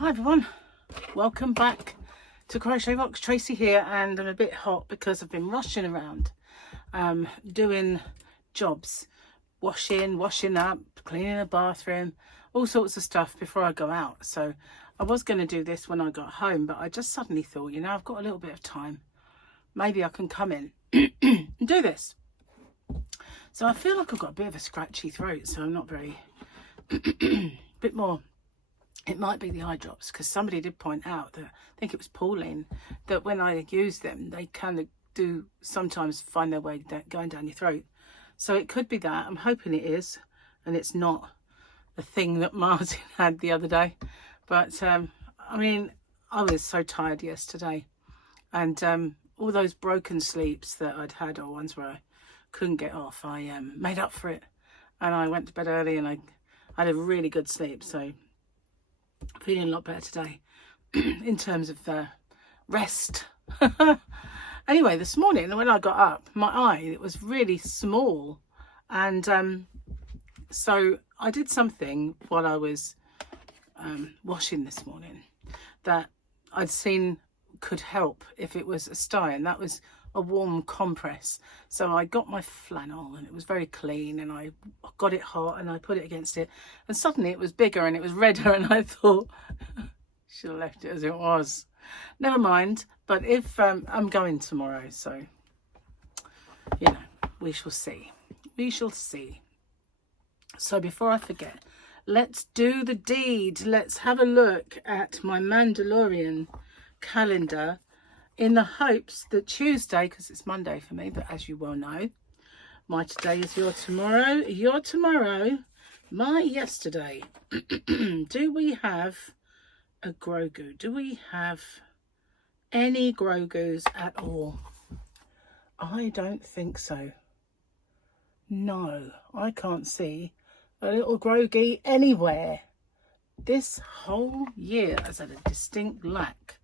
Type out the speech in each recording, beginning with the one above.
Hi everyone, welcome back to Crochet Rocks. Tracy here, and I'm a bit hot because I've been rushing around doing jobs, washing up, cleaning the bathroom, all sorts of stuff before I go out. So I was going to do this when I got home, but I just suddenly thought, you know, I've got a little bit of time, maybe I can come in and do this. So I feel like I've got a bit of a scratchy throat, so I'm not very bit more. It might be the eye drops, because somebody did point out that, I think it was Pauline, that when I use them, they kind of do sometimes find their way going down your throat. So it could be that. I'm hoping it is, and it's not the thing that Martin had the other day. But I mean, I was so tired yesterday, and all those broken sleeps that I'd had, or ones where I couldn't get off, I made up for it, and I went to bed early, and I had a really good sleep. So feeling a lot better today in terms of rest. Anyway, this morning when I got up, my eye, it was really small, and so I did something while I was washing this morning that I'd seen could help if it was a sty, and that was a warm compress. So I got my flannel, and it was very clean, and I got it hot, and I put it against it, and suddenly it was bigger and it was redder, and I thought should have left it as it was. Never mind. But if I'm going tomorrow, so you know, we shall see. So before I forget, let's do the deed. Let's have a look at my Mandalorian calendar, in the hopes that Tuesday, because it's Monday for me, but as you well know, my today is your tomorrow, my yesterday. Do we have a Grogu? Do we have any Grogus at all? I don't think so. No, I can't see a little Grogu anywhere. This whole year has had a distinct lack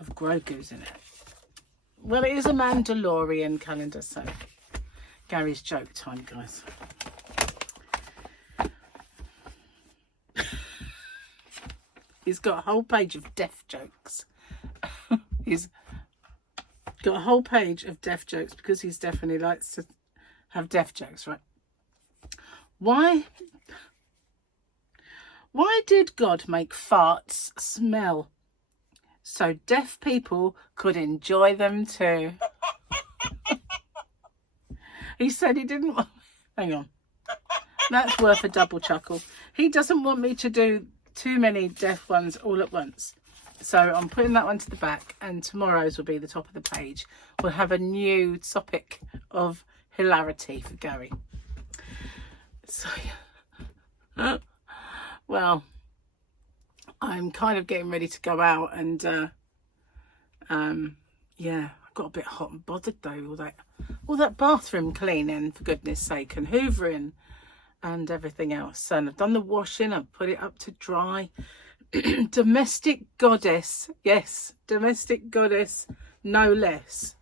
of Grogus in it. Well, it is a Mandalorian calendar, so Gary's joke time, guys. He's got a whole page of deaf jokes. He's got a whole page of deaf jokes because he definitely likes to have deaf jokes, right? Why did God make farts smell? So deaf people could enjoy them too. He said he didn't want... Hang on. That's worth a double chuckle. He doesn't want me to do too many deaf ones all at once. So I'm putting that one to the back, and tomorrow's will be the top of the page. We'll have a new topic of hilarity for Gary. So, well, I'm kind of getting ready to go out, and yeah, I got a bit hot and bothered though, all that bathroom cleaning, for goodness sake, and hoovering and everything else. And I've done the washing, I've put it up to dry. Domestic goddess, yes, domestic goddess, no less.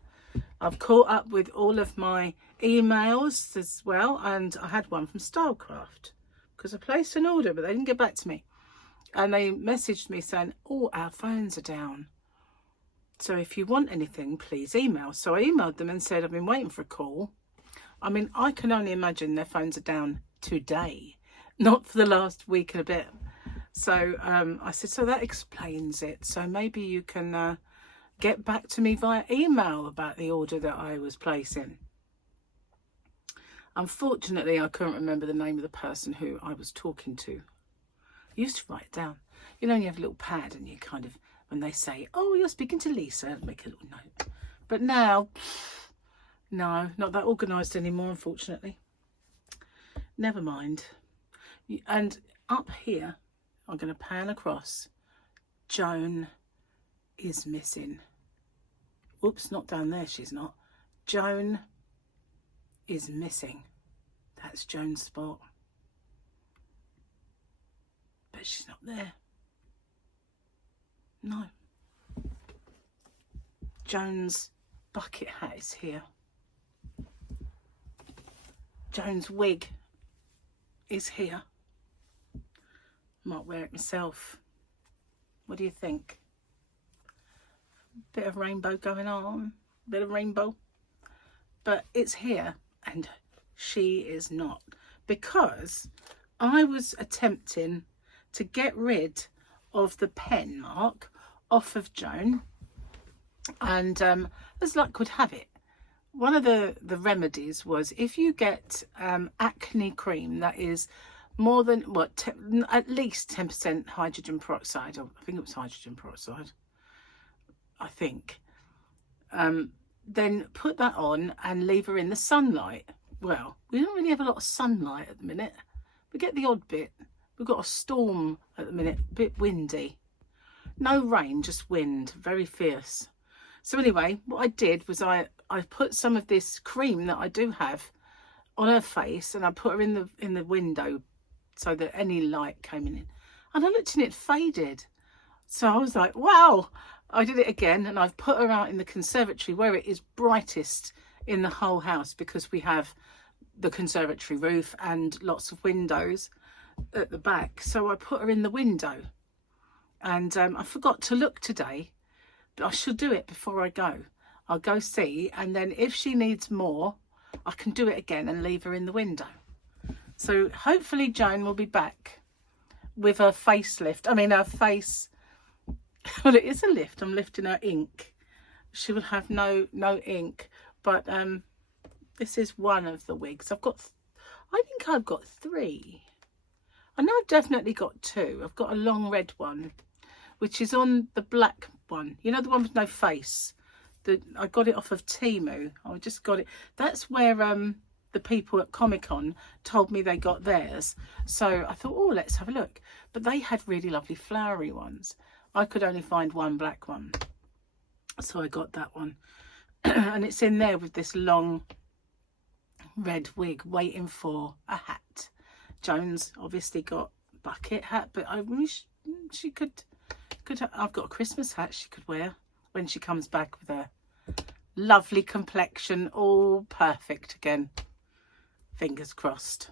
I've caught up with all of my emails as well, and I had one from Stylecraft because I placed an order, but they didn't get back to me. And they messaged me saying, oh, our phones are down, so if you want anything, please email. So I emailed them and said, I've been waiting for a call. I mean, I can only imagine their phones are down today, not for the last week and a bit. So I said, so that explains it. So maybe you can get back to me via email about the order that I was placing. Unfortunately, I couldn't remember the name of the person who I was talking to. I used to write it down. You know, you have a little pad, and you kind of, when they say, oh, you're speaking to Lisa, make a little note. But now, no, not that organised anymore, unfortunately. Never mind. And up here, I'm going to pan across. Joan is missing. Oops, not down there, she's not. Joan is missing. That's Joan's spot. But she's not there. No. Joan's bucket hat is here. Joan's wig is here. Might wear it myself. What do you think? Bit of rainbow going on, bit of rainbow, but it's here and she is not, because I was attempting to get rid of the pen mark off of Joan, and as luck would have it, one of the remedies was, if you get acne cream that is more than at least 10% hydrogen peroxide, or I think it was hydrogen peroxide, I think, then put that on and leave her in the sunlight. Well, we don't really have a lot of sunlight at the minute. We get the odd bit. We've got a storm at the minute, a bit windy. No rain, just wind, very fierce. So anyway, what I did was I put some of this cream that I do have on her face, and I put her in the window so that any light came in. And I looked and it faded. So I was like, wow. I did it again, and I've put her out in the conservatory where it is brightest in the whole house, because we have the conservatory roof and lots of windows at the back. So I put her in the window, and I forgot to look today, but I should do it before I go. I'll go see, and then if she needs more, I can do it again and leave her in the window. So hopefully Joan will be back with her facelift. I mean, her face. Well, it is a lift. I'm lifting her ink. She will have no ink, but this is one of the wigs. I think I've got 3. I know I've definitely got 2. I've got a long red one, which is on the black one. You know, the one with no face. I got it off of Temu. I just got it. That's where the people at Comic-Con told me they got theirs. So I thought, oh, let's have a look. But they had really lovely flowery ones. I could only find one black one, so I got that one. And it's in there with this long red wig waiting for a hat. Joan's obviously got bucket hat, but I wish she could I've got a Christmas hat she could wear when she comes back with her lovely complexion, all perfect again. Fingers crossed.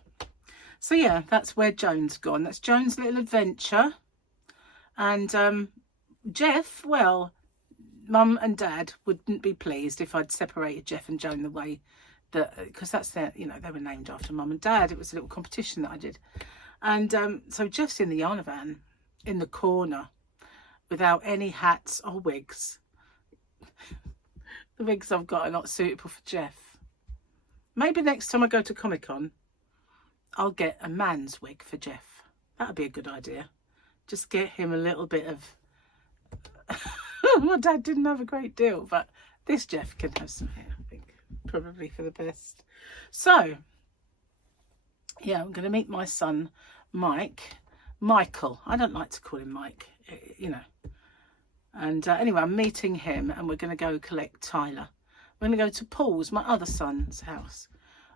So yeah, that's where Joan's gone. That's Joan's little adventure. And Jeff, well, Mum and Dad wouldn't be pleased if I'd separated Jeff and Joan the way that, because that's their, you know, they were named after Mum and Dad. It was a little competition that I did. And so Jeff's in the yarn van in the corner without any hats or wigs. The wigs I've got are not suitable for Jeff. Maybe next time I go to Comic-Con, I'll get a man's wig for Jeff. That'd be a good idea. Just get him a little bit of... My dad didn't have a great deal, but this Jeff can have some hair, I think. Probably for the best. So, yeah, I'm going to meet my son, Michael. I don't like to call him Mike, you know. And anyway, I'm meeting him, and we're going to go collect Tyler. We're going to go to Paul's, my other son's house.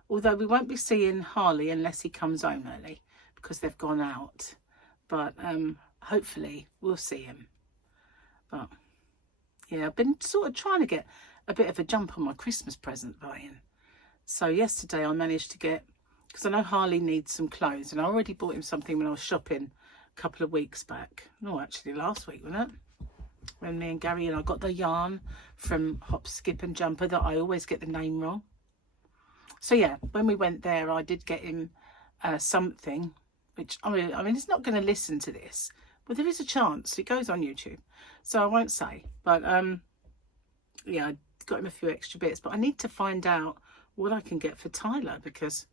Although we won't be seeing Harley unless he comes home early, because they've gone out. But hopefully we'll see him. But yeah, I've been sort of trying to get a bit of a jump on my Christmas present buying. So yesterday I managed to get, because I know Harley needs some clothes, and I already bought him something when I was shopping a couple of weeks back. No, actually last week, wasn't it? When me and Gary and I got the yarn from Hop, Skip and Jumper that I always get the name wrong. So yeah, when we went there, I did get him something, which I mean, he's not going to listen to this, but there is a chance. It goes on YouTube, so I won't say. But yeah, I got him a few extra bits, but I need to find out what I can get for Tyler, because,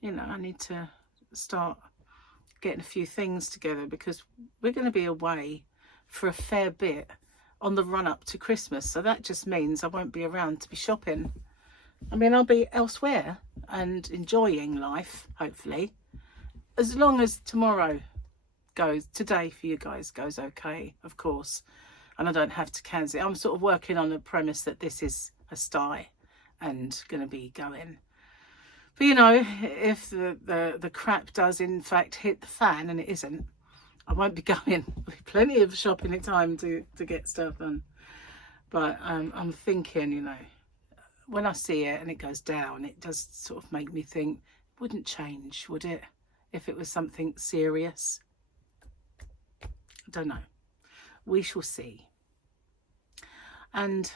you know, I need to start getting a few things together, because we're going to be away for a fair bit on the run up to Christmas. So that just means I won't be around to be shopping. I mean, I'll be elsewhere and enjoying life, hopefully, as long as today for you guys goes okay, of course, and I don't have to cancel it. I'm sort of working on the premise that this is a sty and going to be going. But you know, if the crap does in fact hit the fan, and it isn't, I won't be going. There'll be plenty of shopping time to get stuff done. But I'm thinking, you know, when I see it and it goes down, it does sort of make me think, it wouldn't change, would it, if it was something serious? I don't know. we shall see. And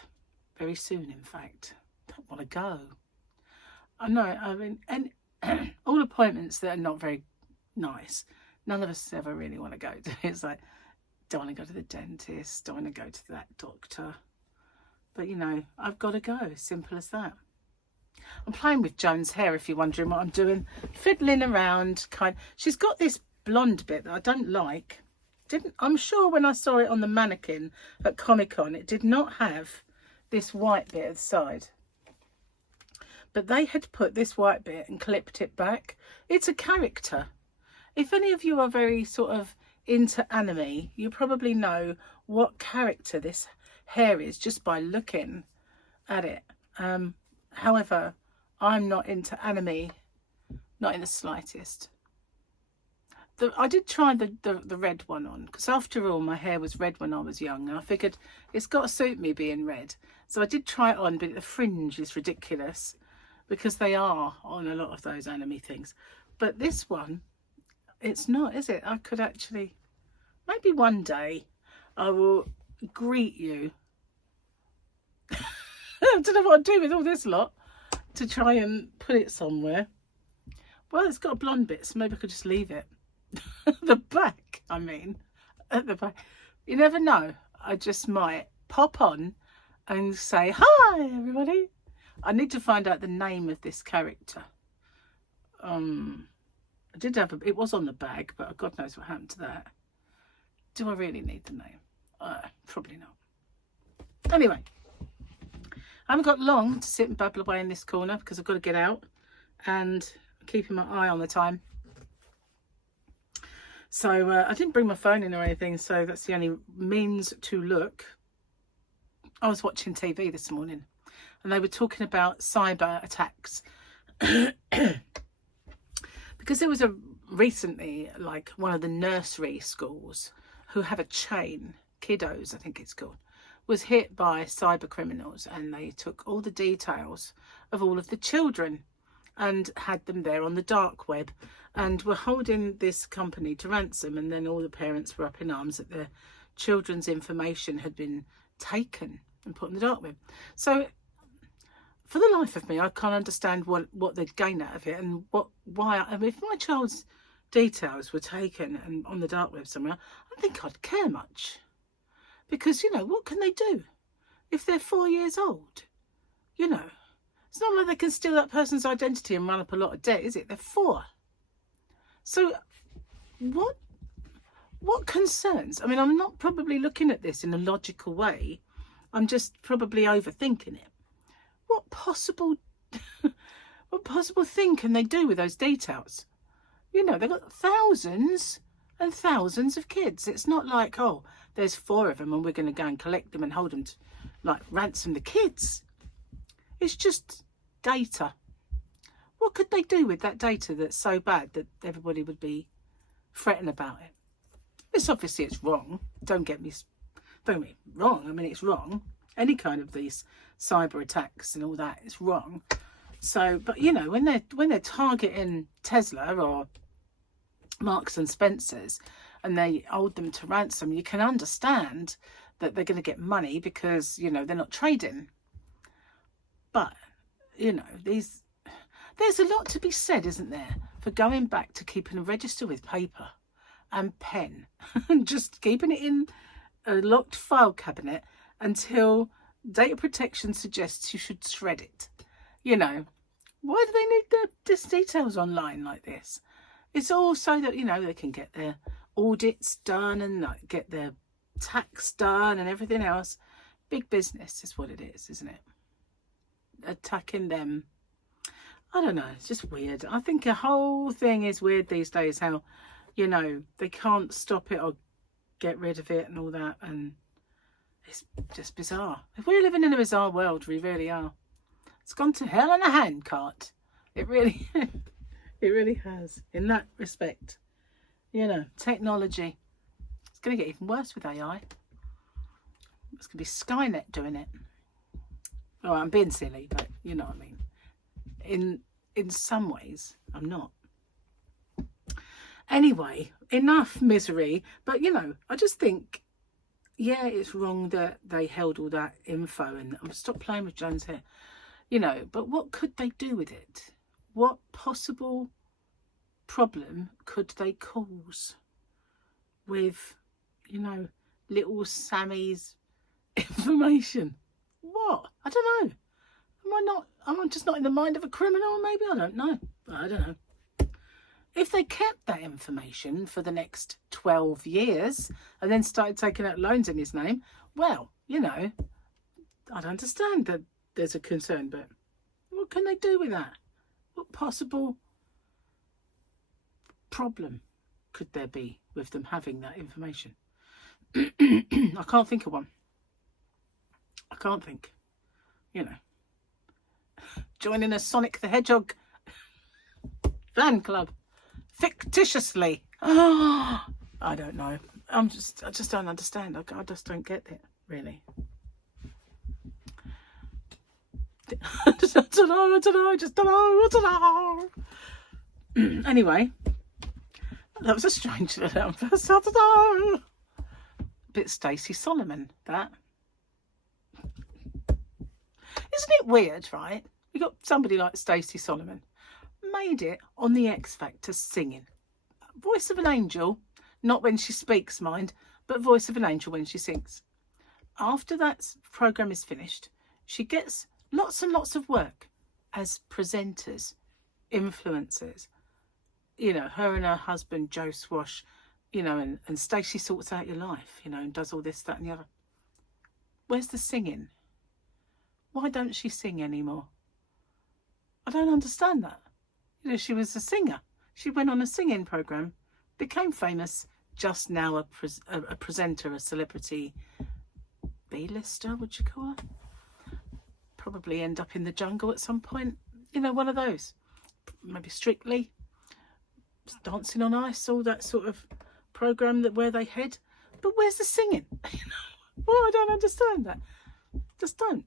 very soon, in fact, I don't want to go. I know, I mean, and all appointments that are not very nice, none of us ever really want to go to. It's like, don't want to go to the dentist, don't want to go to that doctor. But, you know, I've got to go. Simple as that. I'm playing with Joan's hair, if you're wondering what I'm doing. Fiddling around, She's got this blonde bit that I don't like. I'm sure when I saw it on the mannequin at Comic-Con, it did not have this white bit at the side. But they had put this white bit and clipped it back. It's a character. If any of you are very sort of into anime, you probably know what character this hair is just by looking at it. However, I'm not into anime, not in the slightest. I did try the red one on, because after all, my hair was red when I was young, and I figured it's got to suit me being red. So I did try it on, but the fringe is ridiculous, because they are on a lot of those anime things. But this one, it's not, is it? I could actually, maybe one day, I will greet you. I don't know what to do with all this lot to try and put it somewhere. Well, it's got a blonde bit, so maybe I could just leave it. The back, I mean, at the back. You never know. I just might pop on and say, hi, everybody. I need to find out the name of this character. I did have it was on the bag, but God knows what happened to that. Do I really need the name? Probably not. Anyway, I haven't got long to sit and babble away in this corner because I've got to get out, and I'm keeping my eye on the time. So I didn't bring my phone in or anything, so that's the only means to look. I was watching TV this morning, and they were talking about cyber attacks. Because there was recently, like, one of the nursery schools who have a chain, Kiddos I think it's called, was hit by cyber criminals, and they took all the details of all of the children and had them there on the dark web, and were holding this company to ransom. And then all the parents were up in arms that their children's information had been taken and put on the dark web. So for the life of me, I can't understand what they'd gain out of it, and why. I mean, if my child's details were taken and on the dark web somewhere, I don't think I'd care much. Because, you know, what can they do if they're 4 years old? You know, it's not like they can steal that person's identity and run up a lot of debt, is it? They're 4. So what concerns? I mean, I'm not probably looking at this in a logical way. I'm just probably overthinking it. What possible thing can they do with those details? You know, they've got thousands and thousands of kids. It's not like, oh, there's 4 of them and we're going to go and collect them and hold them to, like, ransom the kids. It's just data. What could they do with that data that's so bad that everybody would be fretting about it? It's wrong. Don't get me wrong. I mean, it's wrong. Any kind of these cyber attacks and all that is wrong. So, but you know, when they're targeting Tesla or Marks and Spencers and they hold them to ransom, you can understand that they're going to get money because, you know, they're not trading. But, you know, there's a lot to be said, isn't there, for going back to keeping a register with paper and pen and just keeping it in a locked file cabinet until data protection suggests you should shred it. You know, why do they need these details online like this? It's all so that, you know, they can get their audits done and like, get their tax done and everything else. Big business is what it is, isn't it? Attacking them. I don't know, it's just weird. I think the whole thing is weird these days, how, you know, they can't stop it or get rid of it and all that, and it's just bizarre. If we're living in a bizarre world, we really are. It's gone to hell in a handcart. It really it really has, in that respect. You know, technology. It's going to get even worse with AI. It's going to be Skynet doing it. Oh, I'm being silly, but you know what I mean. In some ways, I'm not. Anyway, enough misery. But, you know, I just think yeah, it's wrong that they held all that info, and stop playing with Joan's hair, you know, but what could they do with it? What possible problem could they cause with, you know, little Sammy's information? What? I don't know. Am I just not in the mind of a criminal? Maybe, I don't know. I don't know. If they kept that information for the next 12 years and then started taking out loans in his name, well, you know, I'd understand that there's a concern, but what can they do with that? What possible problem could there be with them having that information? I can't think of one. I can't think. You know, joining a Sonic the Hedgehog fan club fictitiously. I don't know. I just don't understand. I just don't get it, really. I don't know. I just don't know. Anyway, that was a strange little first. I don't know. Bit Stacey Solomon, that. Isn't it weird, right? We got somebody like Stacey Solomon, made it on the X Factor singing. Voice of an angel, not when she speaks, mind, but voice of an angel when she sings. After that program is finished, she gets lots and lots of work as presenters, influencers. You know, her and her husband, Joe Swash, you know, and Stacey sorts out your life, you know, and does all this, that and the other. Where's the singing? Why don't she sing anymore? I don't understand that. You know, she was a singer. She went on a singing program, became famous, just now a presenter, a celebrity B-lister, would you call her? Probably end up in the jungle at some point. You know, one of those. Maybe Strictly, Dancing on Ice, all that sort of program where they head. But where's the singing? Well, I don't understand that. Just don't.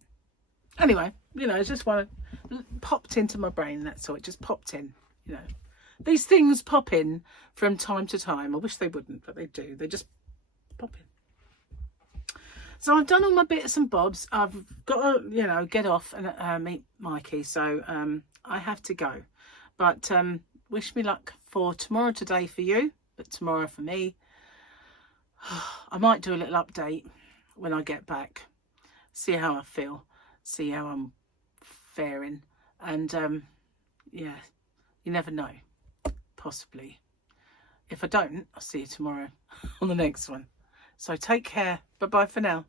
Anyway, you know, it's just one popped into my brain, that's all. It just popped in, you know. These things pop in from time to time. I wish they wouldn't, but they do. They just pop in. So I've done all my bits and bobs. I've got to, you know, get off and meet Mikey. So I have to go. But wish me luck for tomorrow today for you, but tomorrow for me. I might do a little update when I get back. See how I feel. See how I'm faring. And yeah, you never know. Possibly. If I don't, I'll see you tomorrow on the next one. So take care. Bye-bye for now.